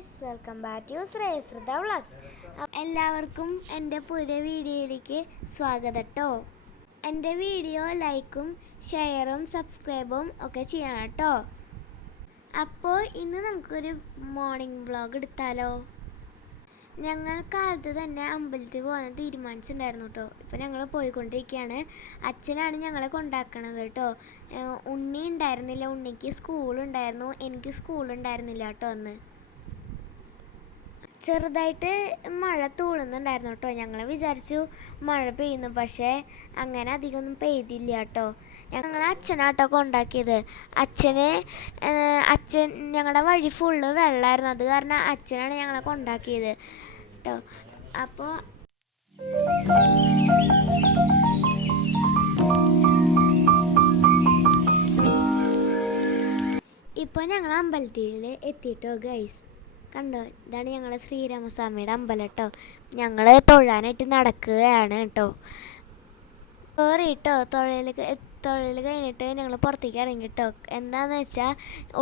Guys, welcome back to Shreyashraddha vlogs. എല്ലാവർക്കും എൻ്റെ പുതിയ വീഡിയോയിലേക്ക് സ്വാഗതം കേട്ടോ. എൻ്റെ വീഡിയോ ലൈക്കും ഷെയറും സബ്സ്ക്രൈബും ഒക്കെ ചെയ്യണം കേട്ടോ. അപ്പോൾ ഇന്ന് നമുക്കൊരു മോർണിംഗ് വ്ളോഗ് എടുത്താലോ. ഞങ്ങൾ കാലത്ത് തന്നെ അമ്പലത്തിൽ പോകാൻ തീരുമാനിച്ചിട്ടുണ്ടായിരുന്നു കേട്ടോ. ഇപ്പോൾ ഞങ്ങൾ പോയിക്കൊണ്ടിരിക്കുകയാണ്. അച്ഛനാണ് ഞങ്ങളെ കൊണ്ടാക്കണത് കേട്ടോ. ഉണ്ണി ഉണ്ടായിരുന്നില്ല, ഉണ്ണിക്ക് സ്കൂളുണ്ടായിരുന്നു, എനിക്ക് സ്കൂളുണ്ടായിരുന്നില്ല കേട്ടോ. അന്ന് ചെറുതായിട്ട് മഴ തൂളുന്നുണ്ടായിരുന്നു കേട്ടോ. ഞങ്ങൾ വിചാരിച്ചു മഴ പെയ്യുന്നു, പക്ഷേ അങ്ങനെ അധികമൊന്നും പെയ്തില്ല കേട്ടോ. ഞങ്ങൾ അച്ഛനാട്ടോ കൊണ്ടാക്കിയത്. അച്ഛൻ ഞങ്ങളുടെ വഴി ഫുള്ള് വെള്ളമായിരുന്നു, അത് കാരണം അച്ഛനാണ് ഞങ്ങളെ കൊണ്ടാക്കിയത് കേട്ടോ. അപ്പോൾ ഇപ്പോൾ ഞങ്ങൾ അമ്പലത്തിൽ എത്തിയിട്ടോ ഗൈസ്. കണ്ടോ, ഇതാണ് ഞങ്ങളുടെ ശ്രീരാമസ്വാമിയുടെ അമ്പലം കേട്ടോ. ഞങ്ങൾ തൊഴാനായിട്ട് നടക്കുകയാണ് കേട്ടോ. കേട്ടോ തൊഴൽ കഴിഞ്ഞിട്ട് ഞങ്ങൾ പുറത്തേക്ക് ഇറങ്ങി കേട്ടോ. എന്താണെന്ന് വെച്ചാൽ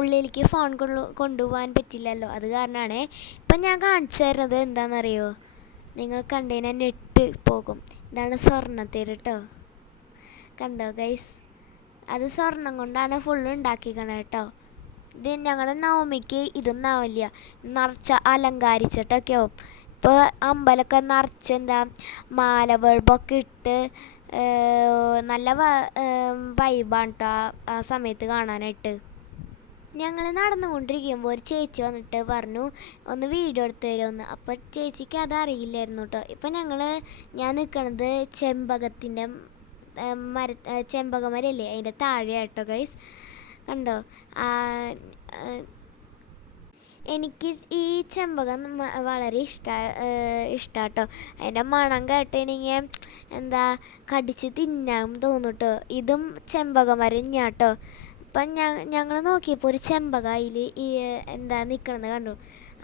ഉള്ളിലേക്ക് ഫോൺ കൊണ്ടുപോകാൻ പറ്റില്ലല്ലോ, അത് കാരണമാണ്. ഇപ്പം ഞാൻ കാണിച്ചു തരുന്നത് എന്താണെന്നറിയോ, നിങ്ങൾ കണ്ടതിനെ നെട്ട് പോകും. ഇതാണ് സ്വർണ്ണത്തേര് കേട്ടോ. കണ്ടോ ഗൈസ്, അത് സ്വർണം കൊണ്ടാണ് ഫുള്ള് ഉണ്ടാക്കിക്കണത് കേട്ടോ. ഇത് ഞങ്ങളുടെ നവമിക്ക് ഇതൊന്നും ആവില്ല, നിറച്ച അലങ്കരിച്ചിട്ടൊക്കെ ആവും. ഇപ്പോൾ അമ്പലമൊക്കെ നിറച്ച് മാല ബൾബൊക്കെ ഇട്ട് നല്ല വൈബാണ് കേട്ടോ ആ സമയത്ത് കാണാനായിട്ട്. ഞങ്ങൾ നടന്നുകൊണ്ടിരിക്കുമ്പോൾ ഒരു ചേച്ചി വന്നിട്ട് പറഞ്ഞു ഒന്ന് വീഡിയോ എടുത്ത് തരുമെന്ന്. അപ്പോൾ ചേച്ചിക്ക് അതറിയില്ലായിരുന്നു കേട്ടോ. ഇപ്പം ഞാൻ നിൽക്കണത് ചെമ്പകമരല്ലേ, അതിൻ്റെ താഴെയാട്ടോ ഗൈസ്. കണ്ടോ, എനിക്ക് ഈ ചെമ്പകം വളരെ ഇഷ്ടാട്ടോ. അതിൻ്റെ മണം കേട്ടിട്ടുണ്ടെങ്കിൽ കടിച്ച് തിന്നാൻ തോന്നും കേട്ടോ. ഇതും ചെമ്പകമരം ഞാട്ടോ. അപ്പം ഞങ്ങൾ നോക്കിയപ്പോൾ ഒരു ചെമ്പകം അതിൽ നിൽക്കണമെന്ന് കണ്ടു.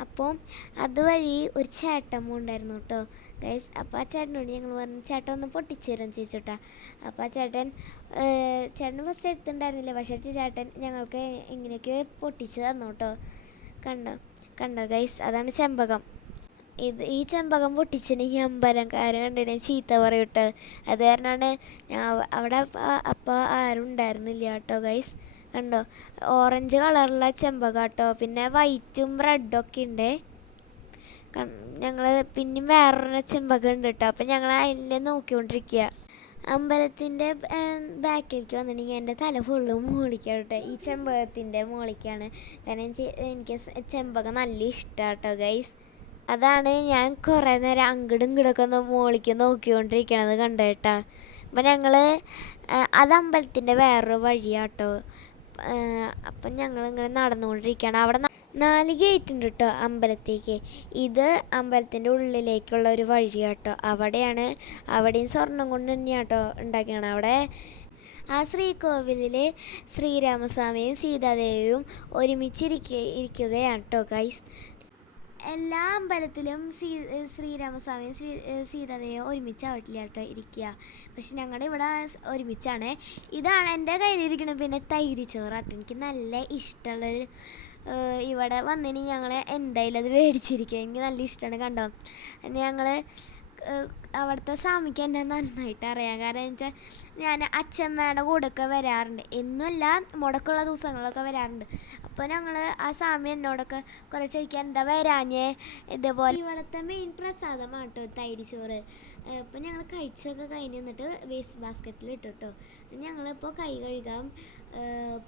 അപ്പോൾ അതുവഴി ഒരു ചേട്ടൻ ഉണ്ടായിരുന്നു കേട്ടോ ഗൈസ്. അപ്പോൾ ആ ചേട്ടനോട് ഞങ്ങൾ പറഞ്ഞു, ചേട്ടൻ ഒന്ന് പൊട്ടിച്ചു തരാൻ ചോദിച്ചോട്ടാ. അപ്പോൾ ആ ചേട്ടൻ ഫസ്റ്റ് എടുത്തിട്ടുണ്ടായിരുന്നില്ല, പക്ഷേ ചേട്ടൻ ഞങ്ങൾക്ക് ഇങ്ങനെയൊക്കെ പൊട്ടിച്ച് തന്നു കേട്ടോ. കണ്ടോ ഗൈസ്, അതാണ് ചെമ്പകം. ഈ ചെമ്പകം പൊട്ടിച്ചിട്ടുണ്ടെങ്കിൽ അമ്പലംകാരൻ കണ്ടിട്ട് ചീത്ത പറയും കേട്ടോ. അത് കാരണമാണ് അവിടെ അപ്പോൾ ആരും ഉണ്ടായിരുന്നില്ല കേട്ടോ ഗൈസ്. കണ്ടോ, ഓറഞ്ച് കളറുള്ള ചെമ്പകം കേട്ടോ, പിന്നെ വൈറ്റും റെഡും ഒക്കെ ഉണ്ട്. ഞങ്ങൾ പിന്നെയും വേറൊരു ചെമ്പകം ഉണ്ട് കേട്ടോ. അപ്പം ഞങ്ങൾ അതിൽ നോക്കിക്കൊണ്ടിരിക്കുക. അമ്പലത്തിൻ്റെ ബാക്കിലേക്ക് വന്നിട്ടുണ്ടെങ്കിൽ എൻ്റെ തല ഫുള്ള് മോളിക്കാണ് കേട്ടോ. ഈ ചെമ്പകത്തിൻ്റെ മോളിക്കാണ്, കാരണം എനിക്ക് ചെമ്പകം നല്ല ഇഷ്ടമാണ് കേട്ടോ ഗൈസ്. അതാണ് ഞാൻ കുറേ നേരം അങ്ങടും ഇങ്ങടൊക്കെ ഒന്ന് മോളിക്ക് നോക്കിക്കൊണ്ടിരിക്കണത് കണ്ടോ കേട്ടോ. അപ്പം അത് അമ്പലത്തിൻ്റെ വേറൊരു വഴിയാട്ടോ. അപ്പം ഞങ്ങളിങ്ങനെ നടന്നുകൊണ്ടിരിക്കുകയാണ്. അവിടെ 4 ഗേറ്റ് ഉണ്ട് കേട്ടോ അമ്പലത്തേക്ക്. ഇത് അമ്പലത്തിൻ്റെ ഉള്ളിലേക്കുള്ള ഒരു വഴി കേട്ടോ. അവിടെയും സ്വർണം കൊണ്ട് തന്നെയാണ് കേട്ടോ ഉണ്ടാക്കിയാണ്. അവിടെ ആ ശ്രീകോവിലിൽ ശ്രീരാമസ്വാമിയും സീതാദേവിയും ഒരുമിച്ചിരിക്കുകയാണ് കേട്ടോ ഗൈസ്. എല്ലാ അമ്പലത്തിലും ശ്രീരാമസ്വാമിയും സീതാദേവിയും ഒരുമിച്ചാവിട്ടില്ല കേട്ടോ ഇരിക്കുക, പക്ഷെ ഞങ്ങളുടെ ഇവിടെ ഒരുമിച്ചാണ്. ഇതാണ് എൻ്റെ കയ്യിലിരിക്കുന്നത്. പിന്നെ തൈര് ചോറാട്ടോ, എനിക്ക് നല്ല ഇഷ്ടമുള്ളൊരു. ഇവിടെ വന്നിന് ഞങ്ങൾ എന്തായാലും അത് മേടിച്ചിരിക്കുക, എനിക്ക് നല്ല ഇഷ്ടമാണ്. കണ്ടോ, ഞങ്ങൾ അവിടുത്തെ സ്വാമിക്ക് എന്നെ നന്നായിട്ട് അറിയാം. കാരണം എന്ന് വെച്ചാൽ ഞാൻ അച്ഛമ്മയുടെ കൂടെയൊക്കെ വരാറുണ്ട്, എന്നല്ല മുടക്കുള്ള ദിവസങ്ങളൊക്കെ വരാറുണ്ട്. അപ്പോൾ ഞങ്ങൾ ആ സ്വാമി എന്നോടൊക്കെ കുറേ ചോദിക്കാൻ എന്താ വരാഞ്ഞേ, ഇതേപോലെ. ഇവിടുത്തെ മെയിൻ പ്രസാദമാണ് കേട്ടോ തൈര് ചോറ്. അപ്പോൾ ഞങ്ങൾ കഴിച്ചൊക്കെ കഴിഞ്ഞ് നിന്നിട്ട് വേസ്റ്റ് ബാസ്ക്കറ്റിൽ ഇട്ടു കേട്ടോ. ഞങ്ങളിപ്പോൾ കൈ കഴുകാൻ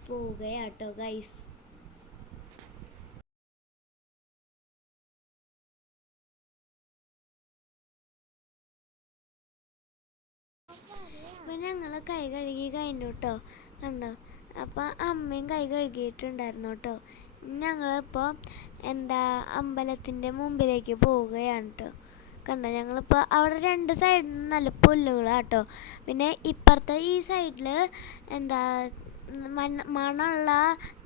പോവുകയാട്ടോ ഗൈസ്. അപ്പം ഞങ്ങൾ കൈ കഴുകി കഴിഞ്ഞു കേട്ടോ. കണ്ടോ, അപ്പം അമ്മയും കൈ കഴുകിയിട്ടുണ്ടായിരുന്നു കേട്ടോ. ഞങ്ങളിപ്പോൾ അമ്പലത്തിൻ്റെ മുമ്പിലേക്ക് പോവുകയാണ് കേട്ടോ. കണ്ടോ, ഞങ്ങളിപ്പോൾ അവിടെ 2 സൈഡിൽ നല്ല പുല്ലുകളാട്ടോ. പിന്നെ ഇപ്പുറത്തെ ഈ സൈഡിൽ മണമുള്ള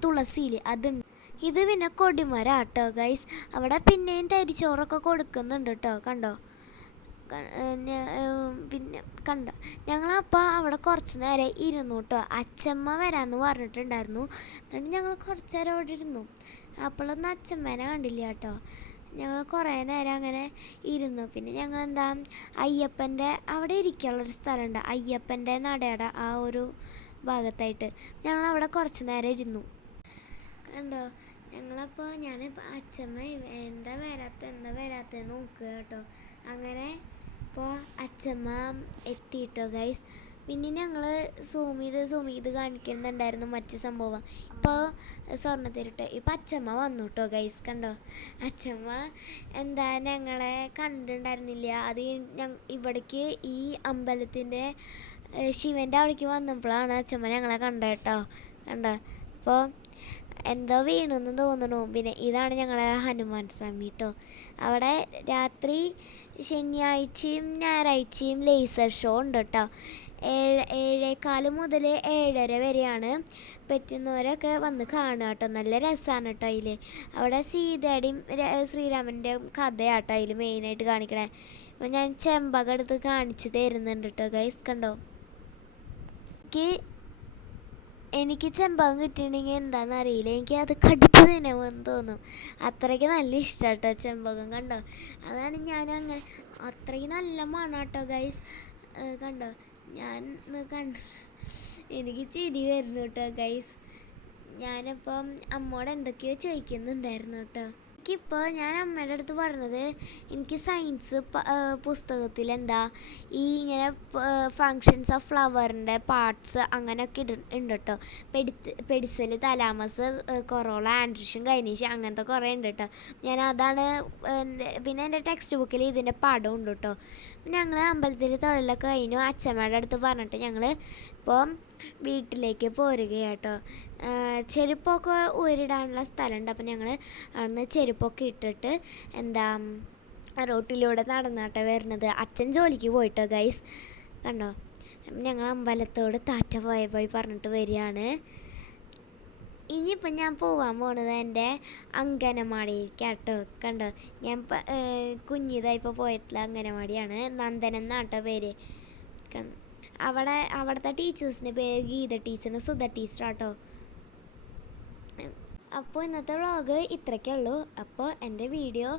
തുളസിയിൽ അതുണ്ട്. ഇത് പിന്നെ കൊടിമരം കേട്ടോ ഗൈസ്. അവിടെ പിന്നെയും തരിച്ചോറൊക്കെ കൊടുക്കുന്നുണ്ട് കേട്ടോ. കണ്ടോ, പിന്നെ കണ്ടോ, ഞങ്ങളപ്പോൾ അവിടെ കുറച്ച് നേരം ഇരുന്നു കേട്ടോ. അച്ഛമ്മ വരാമെന്ന് പറഞ്ഞിട്ടുണ്ടായിരുന്നു. എന്നിട്ട് ഞങ്ങൾ കുറച്ച് നേരം അവിടെ ഇരുന്നു. അപ്പോഴൊന്നും അച്ഛമ്മേനെ കണ്ടില്ല കേട്ടോ. ഞങ്ങൾ കുറേ നേരം അങ്ങനെ ഇരുന്നു. പിന്നെ ഞങ്ങളെന്താ അയ്യപ്പൻ്റെ അവിടെ ഇരിക്കാനുള്ളൊരു സ്ഥലമുണ്ട്, അയ്യപ്പൻ്റെ നടയുടെ ആ ഒരു ഭാഗത്തായിട്ട്. ഞങ്ങളവിടെ കുറച്ച് നേരം ഇരുന്നു. കണ്ടോ, ഞങ്ങളപ്പോൾ ഞാനിപ്പോൾ അച്ഛമ്മ എന്താ വരാത്ത നോക്കുക കേട്ടോ. അങ്ങനെ ഇപ്പോൾ അച്ഛമ്മ എത്തിയിട്ടോ ഗൈസ്. പിന്നെ ഞങ്ങൾ സൂം ചെയ്ത് കാണിക്കുന്നുണ്ടായിരുന്നു മറ്റ് സംഭവം. ഇപ്പോൾ സ്വർണ്ണത്തിരിട്ട് ഇപ്പം അച്ഛമ്മ വന്നു കേട്ടോ ഗൈസ്. കണ്ടോ, അച്ഛമ്മ എന്താ ഞങ്ങളെ കണ്ടിട്ടുണ്ടായിരുന്നില്ല. അത് ഇവിടേക്ക് ഈ അമ്പലത്തിൻ്റെ ശിവൻ്റെ അവിടേക്ക് വന്നപ്പോഴാണ് അച്ഛമ്മ ഞങ്ങളെ കണ്ടത് കേട്ടോ. കണ്ടോ, അപ്പോൾ എന്തോ വീണെന്ന് തോന്നണു. പിന്നെ ഇതാണ് ഞങ്ങളുടെ ഹനുമാൻ സ്വാമി കേട്ടോ. അവിടെ രാത്രി ശനിയാഴ്ചയും ഞായറാഴ്ചയും ലേസർ ഷോ ഉണ്ട് കേട്ടോ. 7:15 മുതൽ 7:30 വരെയാണ്. പറ്റുന്നവരൊക്കെ വന്ന് കാണുക കേട്ടോ. നല്ല രസമാണ് കേട്ടോ. അതിൽ അവിടെ സീതയുടെയും ശ്രീരാമൻ്റെയും കഥയാട്ടോ അതിൽ മെയിനായിട്ട് കാണിക്കണേ. അപ്പോൾ ഞാൻ ചെമ്പകം എടുത്ത് കാണിച്ച് തരുന്നുണ്ട് കേട്ടോ ഗൈസ്. കണ്ടോ, എനിക്ക് ചെമ്പകം കിട്ടിയിട്ടുണ്ടെങ്കിൽ എന്താണെന്ന് അറിയില്ല, എനിക്ക് അത് കടിച്ച് തിന്നാമെന്ന് തോന്നും. അത്രയ്ക്ക് നല്ല ഇഷ്ടമാണ് കേട്ടോ ചെമ്പകം. കണ്ടോ, അതാണ് ഞാൻ അത്രയ്ക്ക് നല്ല മണം കേട്ടോ ഗൈസ്. കണ്ടോ, ഞാൻ എനിക്ക് ചിരി വരുന്നു കേട്ടോ ഗൈസ്. ഞാനിപ്പം അമ്മോട് എന്തൊക്കെയോ ചോദിക്കുന്നുണ്ടായിരുന്നു കേട്ടോ. എനിക്കിപ്പോൾ ഞാൻ അമ്മയുടെ അടുത്ത് പറഞ്ഞത്, എനിക്ക് സയൻസ് പുസ്തകത്തിൽ എന്താ ഈ ഇങ്ങനെ ഫങ്ഷൻസ് ഓഫ് ഫ്ലവറിൻ്റെ പാർട്സ് അങ്ങനെയൊക്കെ ഉണ്ട് കേട്ടോ. പെഡിസൽ, തലാമസ്, കൊറോള, ആൻഡ്രിഷൻ, ഗൈനീഷ്യം അങ്ങനത്തെ കുറേ ഉണ്ട് കേട്ടോ. അതാണ് പിന്നെ എൻ്റെ ടെക്സ്റ്റ് ബുക്കിൽ ഇതിൻ്റെ പടം ഉണ്ട് കേട്ടോ. ഞങ്ങൾ അമ്പലത്തിൽ തൊഴിലൊക്കെ കഴിഞ്ഞു. അച്ഛമ്മയുടെ അടുത്ത് പറഞ്ഞിട്ട് ഞങ്ങൾ ഇപ്പോൾ വീട്ടിലേക്ക് പോരുകയാണ് കേട്ടോ. ചെരുപ്പൊക്കെ ഊരിടാനുള്ള സ്ഥലമുണ്ട്. അപ്പം ഞങ്ങൾ അവിടുന്ന് ചെരുപ്പൊക്കെ ഇട്ടിട്ട് എന്താ റോട്ടിലൂടെ നടന്നാട്ടെ വരുന്നത്. അച്ഛൻ ജോലിക്ക് പോയിട്ടോ ഗൈസ്. കണ്ടോ, ഞങ്ങൾ അമ്പലത്തോട് ടാറ്റ പോയി പറഞ്ഞിട്ട് വരികയാണ്. ഇനിയിപ്പോൾ ഞാൻ പോകാൻ പോണത് എൻ്റെ അങ്കനവാടിയിലേക്കാട്ടോ. കണ്ടോ, ഞാൻ കുഞ്ഞിതായിപ്പോൾ പോയിട്ടുള്ള അങ്കനവാടിയാണ്. നന്ദൻ എന്നാട്ടോ പേര്. അവിടുത്തെ ടീച്ചേഴ്സിൻ്റെ പേര് ഗീത ടീച്ചറിന് സുധ ടീച്ചറാട്ടോ. അപ്പോൾ ഇന്നത്തെ വ്ളോഗ് ഇത്രയ്ക്കേ ഉള്ളൂ. അപ്പോൾ എൻ്റെ വീഡിയോ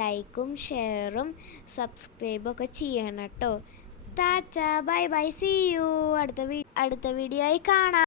ലൈക്കും ഷെയറും സബ്സ്ക്രൈബൊക്കെ ചെയ്യണം കേട്ടോ. Ta-ta, bye bye, see you. അടുത്ത വീഡിയോയിൽ കാണാം.